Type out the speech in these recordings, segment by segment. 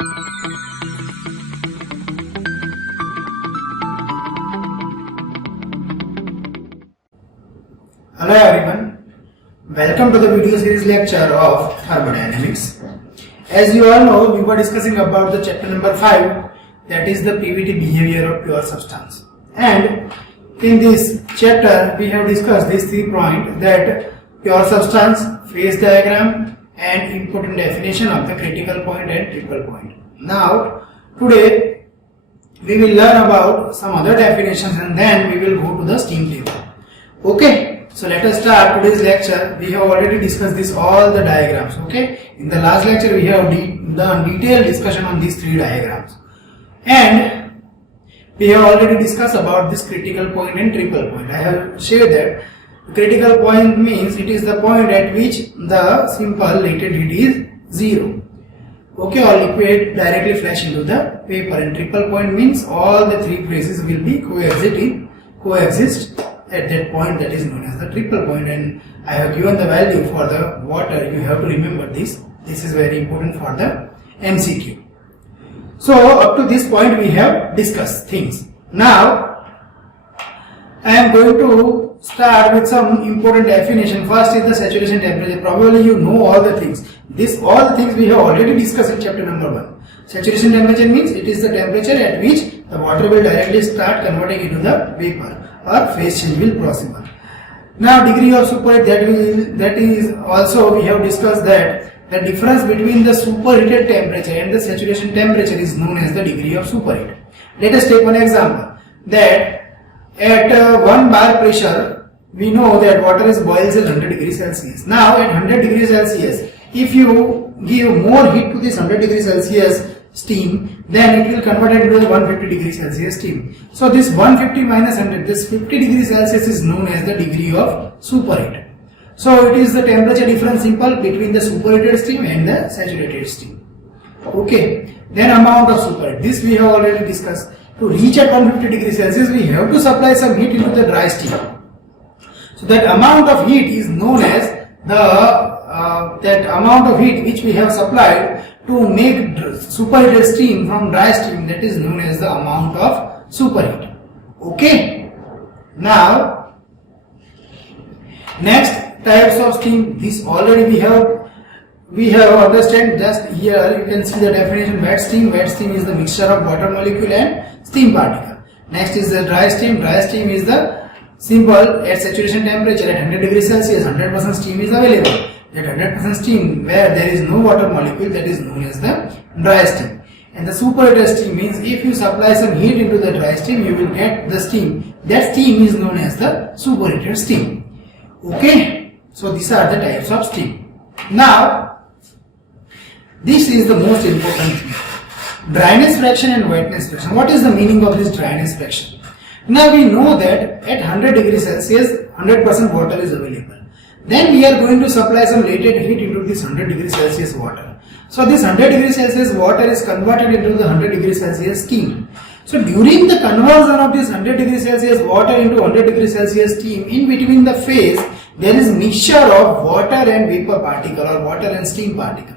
Hello everyone, welcome to the video series lecture of thermodynamics. As you all know, we were discussing about the chapter number 5, that is the PVT behavior of pure substance. And in this chapter we have discussed these 3 points, that pure substance, phase diagram and important definition of the critical point and triple point. Now today we will learn about some other definitions and then we will go to the steam table. Okay. So let us start today's lecture. We have already discussed all the diagrams. Okay. In the last lecture we have done detailed discussion on these 3 diagrams. And we have already discussed about this critical point and triple point. I have shared that critical point means it is the point at which the simple latent heat is 0. Okay, or liquid directly flash into the paper, and triple point means all the 3 phases will be coexist at that point, that is known as the triple point. And I have given the value for the water. You have to remember this. This is very important for the MCQ. So up to this point we have discussed things. Now I am going to start with some important definition. First is the saturation temperature. Probably you know all the things. All the things we have already discussed in chapter number 1. Saturation temperature means it is the temperature at which the water will directly start converting into the vapor, or phase change will possible. Now degree of superheat, that is also we have discussed that the difference between the superheated temperature and the saturation temperature is known as the degree of superheat. Let us take one example, that at 1 bar pressure we know that water is boils at 100 degrees Celsius. Now at 100 degrees Celsius, if you give more heat to this 100 degrees Celsius steam, then it will convert it into 150 degrees Celsius steam. So this 150 minus 100, this 50 degrees Celsius is known as the degree of superheat. So it is the temperature difference simple between the superheated steam and the saturated steam. Okay. Then amount of superheat, this we have already discussed. To reach at 150 degrees Celsius, we have to supply some heat into the dry steam. So that amount of heat is known as that amount of heat which we have supplied to make superheated steam from dry steam, that is known as the amount of superheat. Okay. Now next types of steam, this already we have understand. Just here you can see the definition. Wet steam is the mixture of water molecule and steam particle. Next is the dry steam. Dry steam is the simple at saturation temperature at 100 degrees Celsius, 100% steam is available. That 100% steam where there is no water molecule, that is known as the dry steam. And the superheated steam means if you supply some heat into the dry steam, you will get the steam. That steam is known as the superheated steam. Okay. So these are the types of steam. Now this is the most important thing. Dryness fraction and wetness fraction. What is the meaning of this dryness fraction? Now we know that at 100 degrees Celsius 100% water is available. Then we are going to supply some latent heat into this 100 degrees Celsius water. So this 100 degrees Celsius water is converted into the 100 degrees Celsius steam. So during the conversion of this 100 degrees Celsius water into 100 degrees Celsius steam, in between the phase there is mixture of water and vapor particle, or water and steam particle.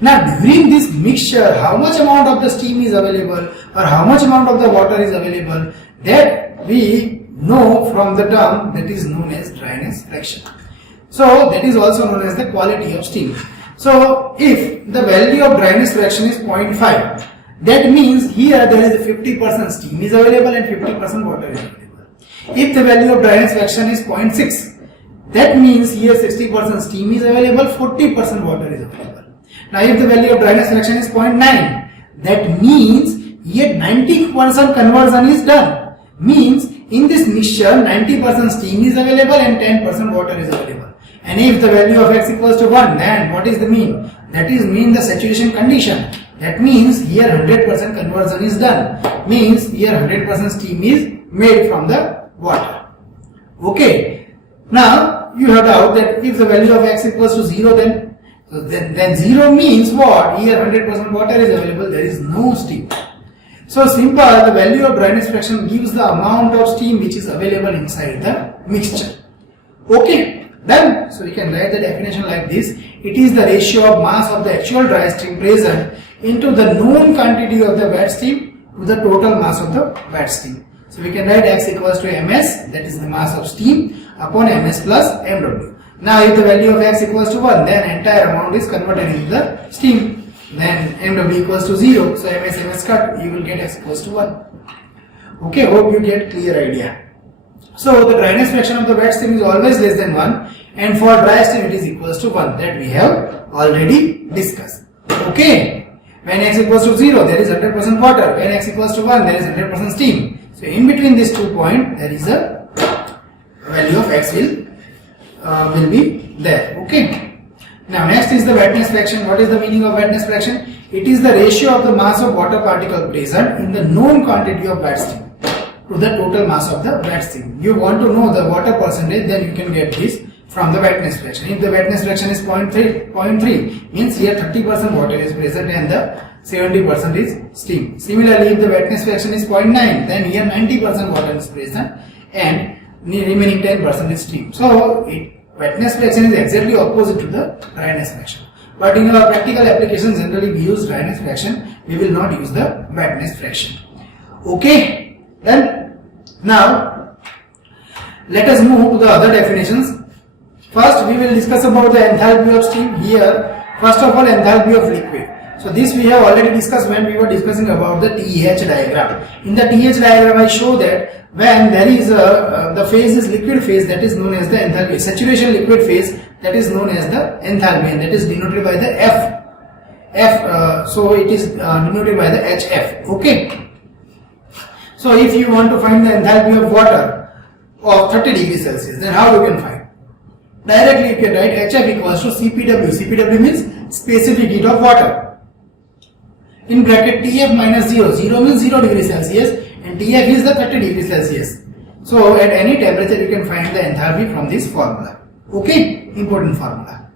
Now during this mixture, how much amount of the steam is available or how much amount of the water is available, that we know from the term that is known as dryness fraction. So that is also known as the quality of steam. So if the value of dryness fraction is 0.5, that means here there is 50% steam is available and 50% water is available. If the value of dryness fraction is 0.6, that means here 60% steam is available, 40% water is available. Now if the value of dryness fraction is 0.9, that means here 90% conversion is done. Means in this mixture 90% steam is available and 10% water is available. And if the value of x equals to 1, then what is the mean? That is mean the saturation condition. That means here 100% conversion is done. Means here 100% steam is made from the water. Okay. Now you have doubt that if the value of x equals to 0, then 0 means what? Here 100% water is available, there is no steam. So simple, the value of dryness fraction gives the amount of steam which is available inside the mixture. Okay. Done. So we can write the definition like this. It is the ratio of mass of the actual dry steam present into the known quantity of the wet steam to the total mass of the wet steam. So we can write X equals to ms, that is the mass of steam, upon ms plus mw. Now if the value of X equals to 1, then entire amount is converted into the steam. Then mw equals to 0, so ms cut, you will get X equals to 1. Okay, hope you get clear idea. So the dryness fraction of the wet steam is always less than 1, and for dry steam it is equals to 1, that we have already discussed. Okay, when X equals to 0 there is 100% water, when X equals to 1 there is 100% steam. So in between these 2 points there is a value of X will be there. Okay. Now next is the wetness fraction. What is the meaning of wetness fraction? It is the ratio of the mass of water particle present in the known quantity of wet steam to the total mass of the wet steam. You want to know the water percentage, then you can get this from the wetness fraction. If the wetness fraction is 0.3 means here 30% water is present and the 70% is steam. Similarly, if the wetness fraction is 0.9, then here 90% water is present and remaining 10% is steam. So wetness fraction is exactly opposite to the dryness fraction. But in our practical applications, generally we use dryness fraction, we will not use the wetness fraction. Okay, then now let us move to the other definitions. First we will discuss about the enthalpy of steam. Here first of all, enthalpy of liquid. So this we have already discussed when we were discussing about the TH diagram. In the TH diagram I show that when there is the phase is liquid phase, that is known as the enthalpy. Saturation liquid phase, that is known as the enthalpy, and that is denoted by the F. So it is denoted by the HF. Okay. So if you want to find the enthalpy of water of 30 degrees Celsius, then how you can find? Directly you can write HF equals to CPW. CPW means specific heat of water. In bracket TF minus 0. 0 means 0 degrees Celsius and TF is the 30 degrees Celsius. So at any temperature you can find the enthalpy from this formula. Okay, important formula.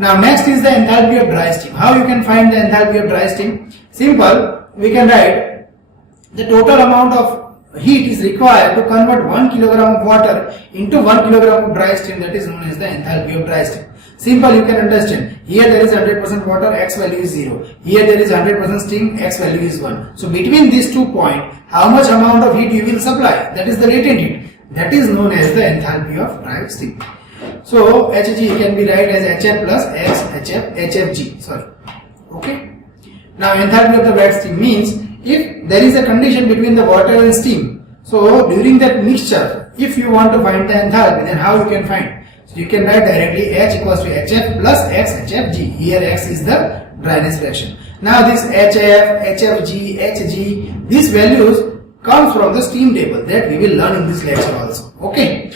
Now next is the enthalpy of dry steam. How you can find the enthalpy of dry steam? Simple, we can write the total amount of heat is required to convert 1 kilogram of water into 1 kilogram of dry steam, that is known as the enthalpy of dry steam. Simple, you can understand. Here there is 100% water, X value is 0. Here there is 100% steam, X value is 1. So between these 2 points, how much amount of heat you will supply? That is the latent heat. That is known as the enthalpy of dry steam. So Hg can be written as HF plus X HFG. Sorry. Okay. Now enthalpy of the wet steam means if there is a condition between the water and steam. So during that mixture, if you want to find the enthalpy, then how you can find? So you can write directly H equals to HF plus X HFG. Here X is the dryness fraction. Now this HF, HFG, Hg, these values come from the steam table that we will learn in this lecture also. Okay.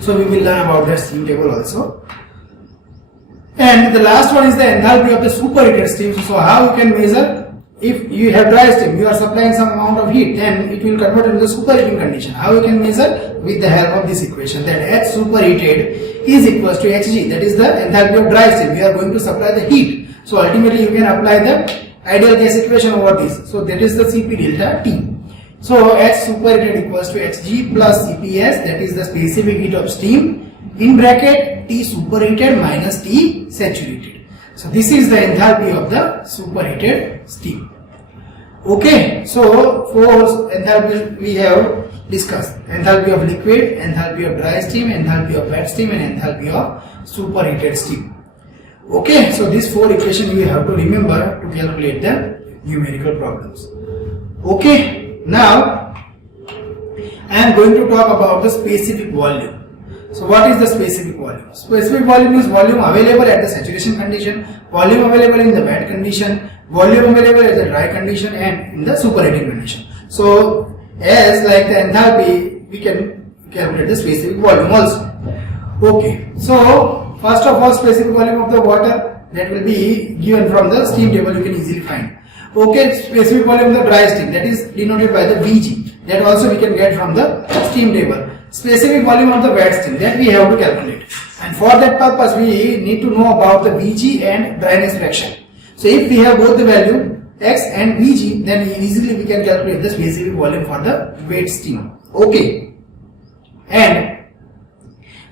So we will learn about that steam table also. And the last one is the enthalpy of the superheated steam. So how you can measure? If you have dry steam, you are supplying some amount of heat, then it will convert into the superheating condition. How you can measure? With the help of this equation, that H superheated is equals to Hg, that is the enthalpy of dry steam. We are going to supply the heat. So ultimately you can apply the ideal case equation over this. So that is the Cp delta T. So H superheated equals to Hg plus Cps, that is the specific heat of steam, in bracket T superheated minus T saturated. So this is the enthalpy of the superheated steam. Okay, so 4 enthalpies we have discussed: enthalpy of liquid, enthalpy of dry steam, enthalpy of wet steam, and enthalpy of superheated steam. Okay, so these 4 equations you have to remember to calculate the numerical problems. Okay, now I am going to talk about the specific volume. So what is the specific volume? Specific volume is volume available at the saturation condition, volume available in the wet condition, volume available at the dry condition, and in the superheating condition. So as like the enthalpy, we can calculate the specific volume also. Okay, so first of all, specific volume of the water, that will be given from the steam table, you can easily find. Okay, specific volume of the dry steam, that is denoted by the Vg, that also we can get from the steam table. Specific volume of the wet steam, that we have to calculate, and for that purpose we need to know about the Vg and dryness fraction. So if we have both the value X and Vg, then easily we can calculate the specific volume for the wet steam. Okay, and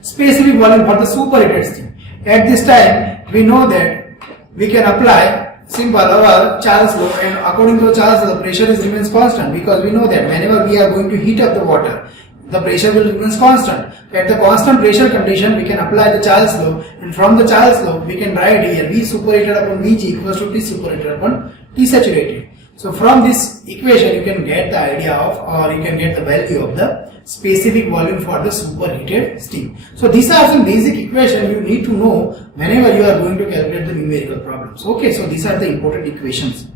specific volume for the superheated steam. At this time, we know that we can apply simple our Charles law, and according to Charles law, the pressure remains constant, because we know that whenever we are going to heat up the water, the pressure will remain constant. At the constant pressure condition, we can apply the Charles law, and from the Charles law, we can write here V superheated upon Vg equals to T superheated upon T saturated. So from this equation, you can get the idea of, or you can get the value of the specific volume for the superheated steam. So these are some basic equations you need to know whenever you are going to calculate the numerical problems. Okay, so these are the important equations.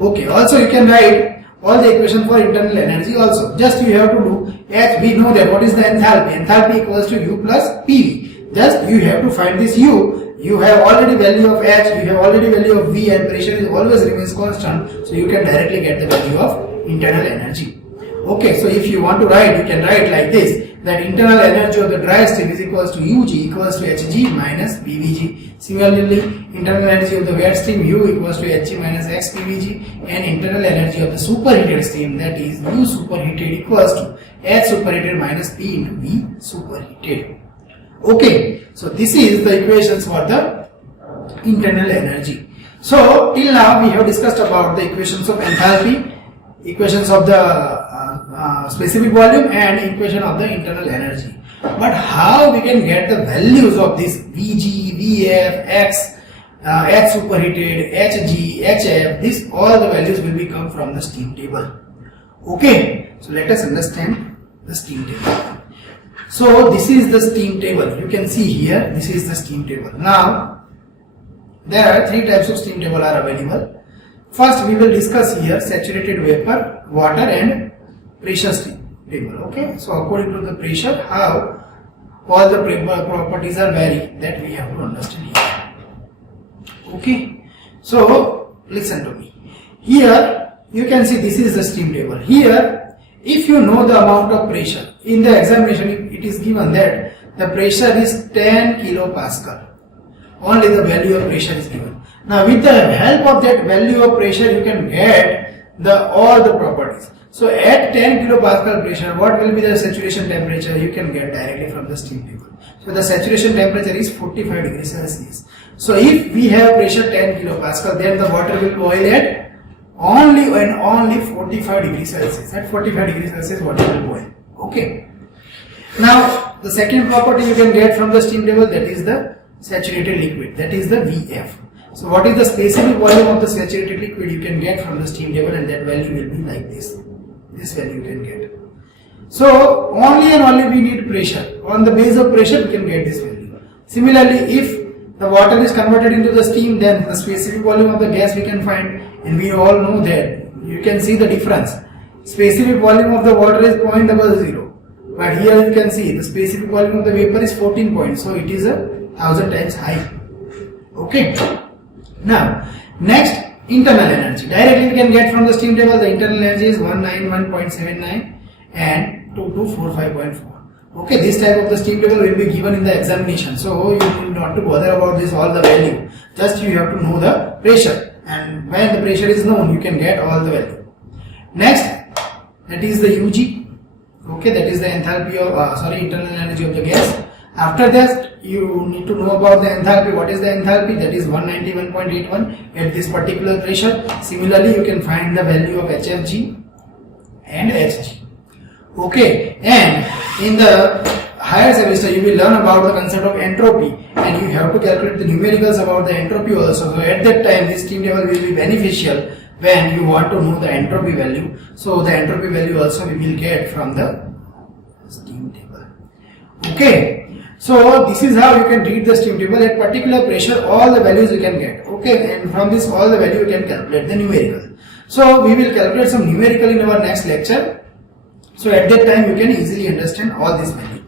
Okay, also you can write all the equation for internal energy also. Just you have to do, as we know that what is the enthalpy. Enthalpy equals to U plus PV. Just you have to find this U. You have already value of H, you have already value of V, and pressure is always remains constant. So you can directly get the value of internal energy. Okay, so if you want to write, you can write like this, that internal energy of the dry steam is equals to Ug equals to Hg minus PVg. Similarly, internal energy of the wet steam U equals to Hg minus X PVg, and internal energy of the superheated steam, that is U superheated equals to H superheated minus P into V superheated. Okay, so this is the equations for the internal energy. So till now we have discussed about the equations of enthalpy, equations of the specific volume, and equation of the internal energy. But how we can get the values of this Vg, Vf, X, H superheated, Hg, Hf, this all the values will be come from the steam table. Okay, so let us understand the steam table. So this is the steam table. You can see here, this is the steam table. Now, there are three types of steam table are available. First, we will discuss here saturated vapor, water, and pressure steam table. Okay, so according to the pressure, how all the properties are vary, that we have to understand here. Okay, so listen to me. Here you can see this is the steam table. Here, if you know the amount of pressure, in the examination it is given that the pressure is 10 kilopascal. Only the value of pressure is given. Now with the help of that value of pressure, you can get all the properties. So at 10 kilopascal pressure, what will be the saturation temperature? You can get directly from the steam table. So the saturation temperature is 45 degrees Celsius. So if we have pressure 10 kilopascal, then the water will boil at only 45 degrees Celsius. At 45 degrees Celsius, water will boil. Okay. Now the second property you can get from the steam table, that is the saturated liquid, that is the Vf. So what is the specific volume of the saturated liquid you can get from the steam table, and that value will be like this. This value you can get. So only and only we need pressure. On the base of pressure we can get this value. Similarly, if the water is converted into the steam, then the specific volume of the gas we can find, and we all know that you can see the difference. Specific volume of the water is 0.00, but here you can see the specific volume of the vapor is 14 points, so it is 1000 times high. Okay. Now next, internal energy. Directly we can get from the steam table. The internal energy is 191.79 and 2245.4. Okay, this type of the steam table will be given in the examination, so you need not to bother about this all the value. Just you have to know the pressure, and when the pressure is known, you can get all the value. Next, that is the Ug. Okay, that is the enthalpy of internal energy of the gas. After that, you need to know about the enthalpy. What is the enthalpy? That is 191.81 at this particular pressure. Similarly, you can find the value of HFG and Hg. Okay, and in the higher semester you will learn about the concept of entropy, and you have to calculate the numericals about the entropy also. So at that time this steam table will be beneficial when you want to know the entropy value. So the entropy value also we will get from the steam table. Okay, so this is how you can read the steam table. At particular pressure all the values you can get. Okay, and from this all the value you can calculate the numerical. So we will calculate some numerical in our next lecture. So at that time you can easily understand all this value.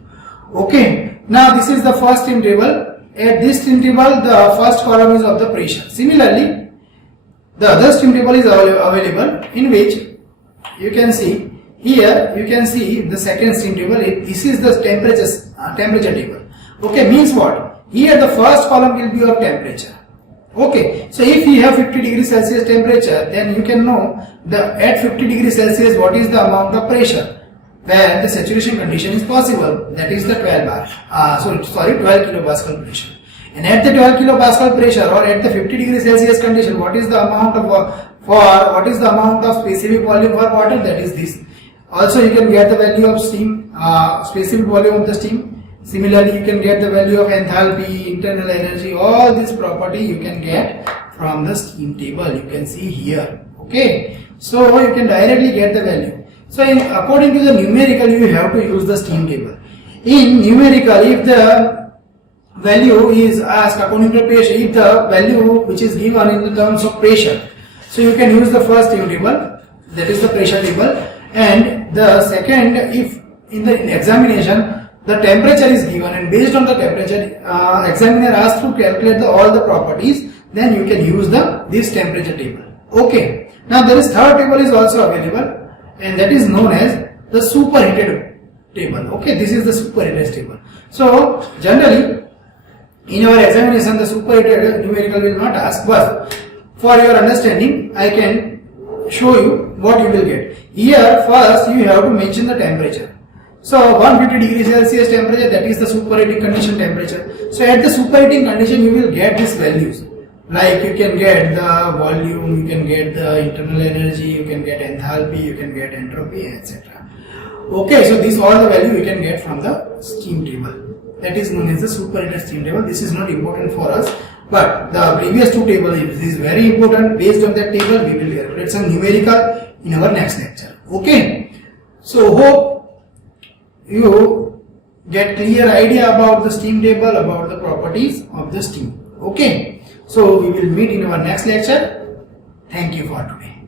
Okay, now this is the first steam table. At this steam table the first column is of the pressure. Similarly, the other steam table is available, in which you can see here, you can see the second steam table. This is the temperature table. Okay, means what? Here the first column will be of temperature. Okay, so if you have 50 degrees Celsius temperature, then you can know at 50 degrees Celsius what is the amount of pressure. where the saturation condition is possible, that is the 12 kilopascal pressure. And at the 12 kilopascal pressure or at the 50 degree Celsius condition, what is the amount of specific volume for water? That is this. Also you can get the value of steam, specific volume of the steam. Similarly, you can get the value of enthalpy, internal energy, all this property you can get from the steam table. You can see here. Okay, so you can directly get the value. So according to the numerical, you have to use the steam table. In numerical, if the value is asked according to pressure, if the value which is given in the terms of pressure, so you can use the first steam table, that is the pressure table, and the second, if in the examination the temperature is given and based on the temperature examiner asks to calculate all the properties, then you can use this temperature table. Okay, now there is third table is also available, and that is known as the superheated table. Okay, this is the superheated table. So generally in our examination the superheated numerical will not ask, but for your understanding I can show you what you will get. Here first you have to mention the temperature. So 150 degree Celsius temperature, that is the superheating condition temperature. So at the superheating condition you will get these values. Like you can get the volume, you can get the internal energy, you can get enthalpy, you can get entropy, etc. Okay, so these are the value you can get from the steam table. That is known as the superheated steam table. This is not important for us, but the previous two tables is very important. Based on that table, we will calculate some numerical in our next lecture. Okay, so hope you get clear idea about the steam table, about the properties of the steam. Okay, so we will meet in our next lecture. Thank you for today.